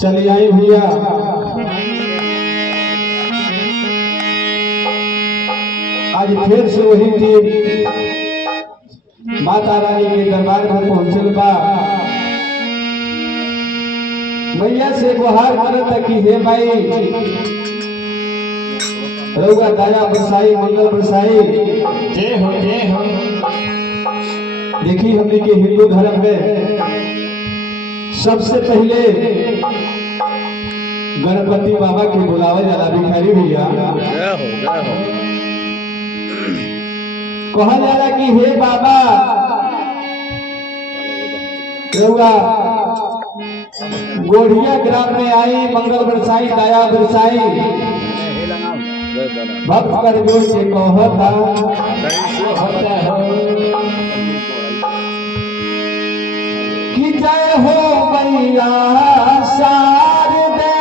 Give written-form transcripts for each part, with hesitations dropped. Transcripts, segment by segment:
चलिए आए भैया आज फिर से वही टीम माता रानी के दरबार में पहुंचल बा। मैया से गुहार करत कि हे माई रउआ दया बरसाई मंगल बरसाई जय हो जय हो। देखिए हमने के हिंदू धर्म में सबसे पहले गणपति बाबा के बुलावा जाला भिखारी भैया कहा जाला कि हे बाबा रउआ गोढ़िया ग्राम में आई मंगल बरसाई दया बरसाई भक्त कर जोड़ के कहता कि जय हो मैया शारदे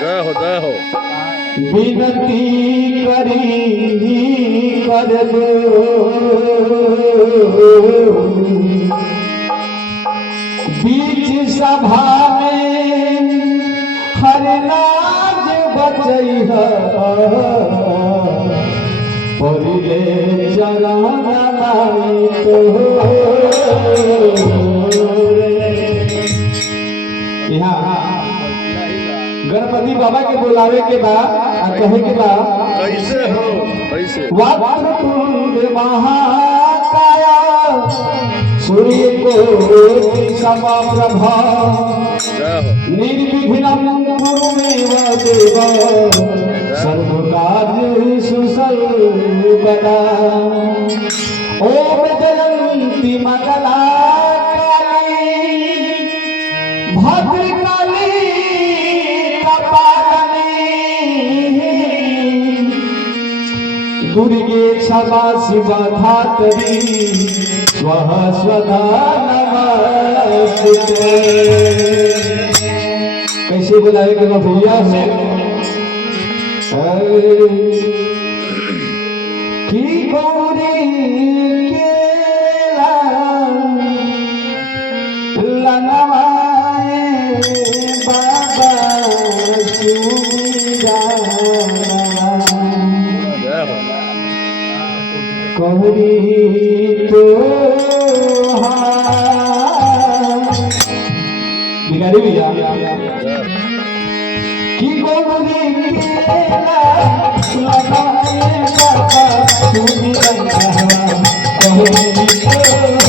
जय हो विनती करी कर दो बीच सभा में हर लाज बचई परिले चरण लाई तो यहाँ गणपति बाबा के बुलावे के बाद कहे के बाद कैसे हो कैसे वक्रतुंड महाकाय सूर्य कोटि समप्रभा निर्विघ्नं कुरु मे देव सर्वकार्येषु सर्वदा। ओम जयंती मंगला भद्रकाली दुर्गे क्षमा शिवा धात्री स्वः स्वधा नमस्ते। कैसे बुलाएगा भैया से की गौरी के लनवाए बाबा सुमिरा कहरी तो भिखारी भैया की गौरी केला लगाए बाबा सुमिरा कहरी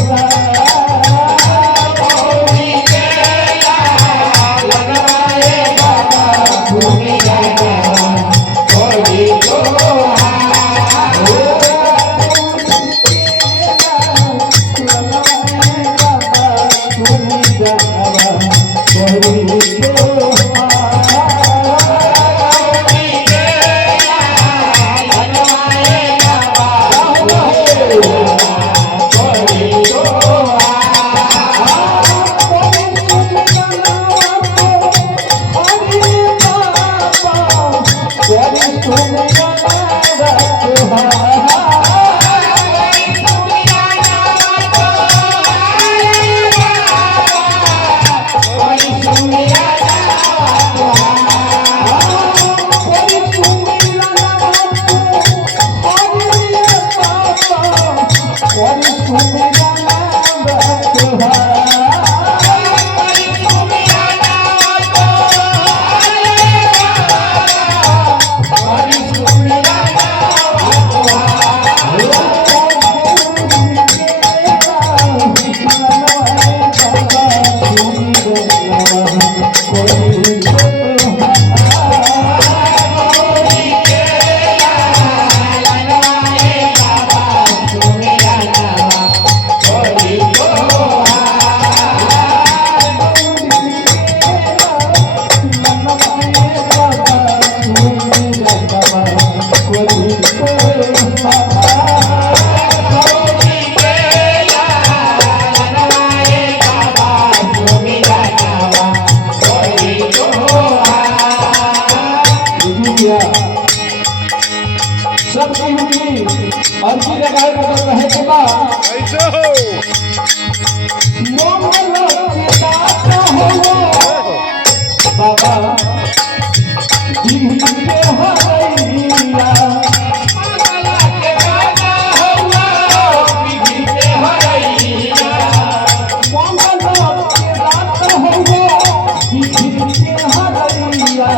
अर्जी लगाए बदल रहे के बाद कैसे हो मंगल के दाता हो बाबा दिल के हरैया मंगल के दाता हो दिल के हरैया मंगल के दाता हो दिल के हरैया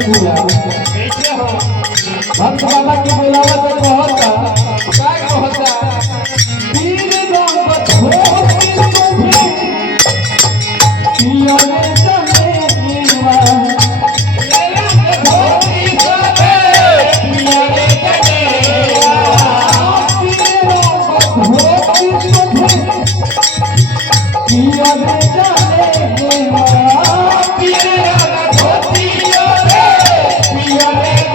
कैसे हो भक्त बाबा की बुलावा तो कहता क्या कहता पीर गंगत हो की तुझे पिया ने जमे जीवा तेरा धोती सबे पिया ने जमे पीर गंगत हो की तुझे पिया ने जमे जीवा पीर गंगत धोती सबे पिया ने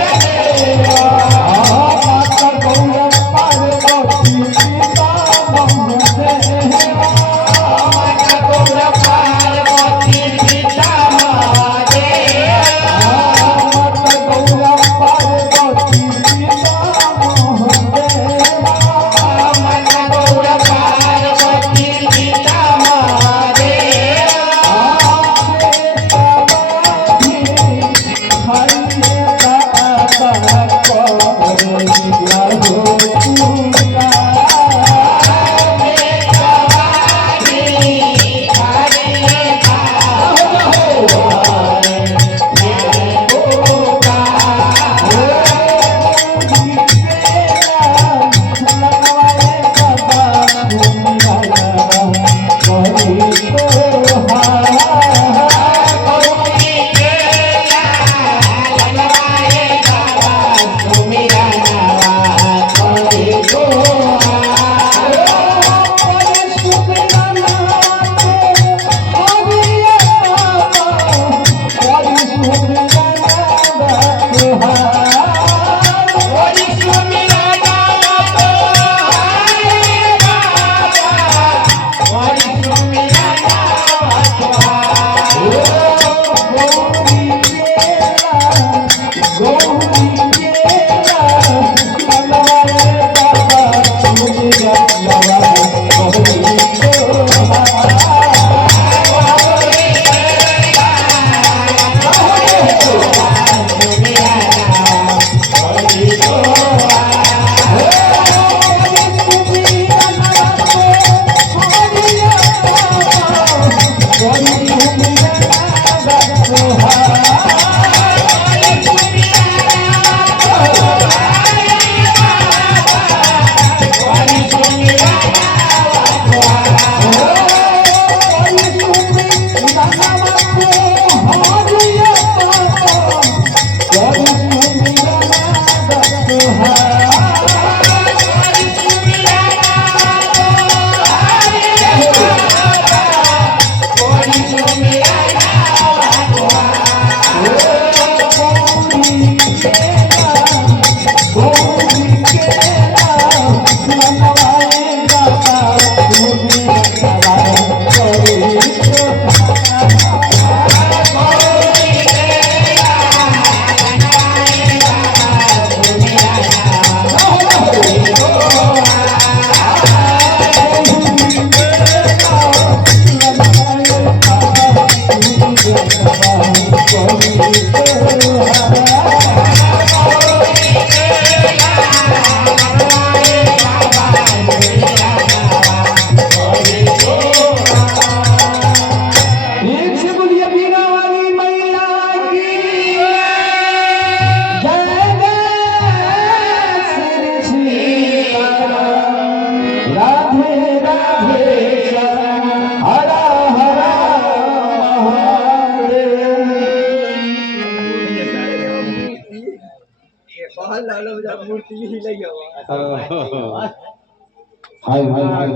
हाय हाय हाय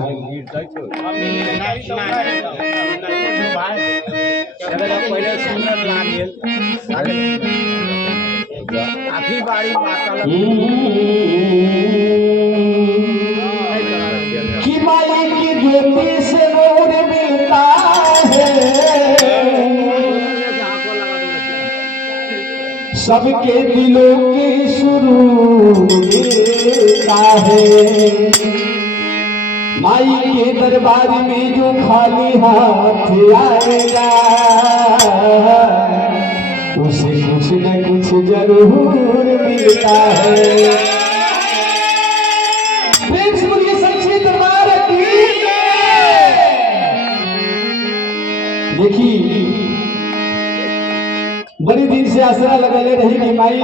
कि माई की ज्योति से नूर मिलता है सबके दिलों की सुरूर मिलता है माई के दरबार में जो खाली हाथ आएगा उसे कुछ न कुछ जरूर मिलता है। प्रेम से बोलिए सच्चे दरबार की। देखी बड़ी दिन से आसरा लगले रही कि माई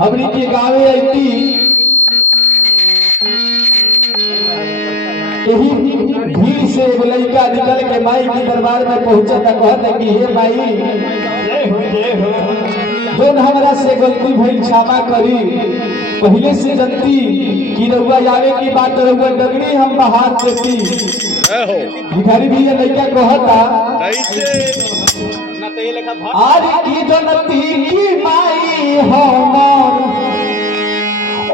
हमनी के गाँवे आई यही भीड़ से एगो लड़का निकल के माई के दरबार में पहुंचा था कहता कि हे माई जोन हमरा से गलती भइल क्षमा करी पहले से जनती कि रउआ आवे की बात रउआ डगरी हम बहार देती भिखारी भी ये लड़का कहता आज की जनती की माई हमर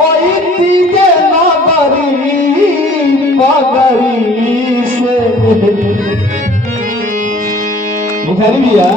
ओई तीजे नगरी पगरी से भिखारी भैया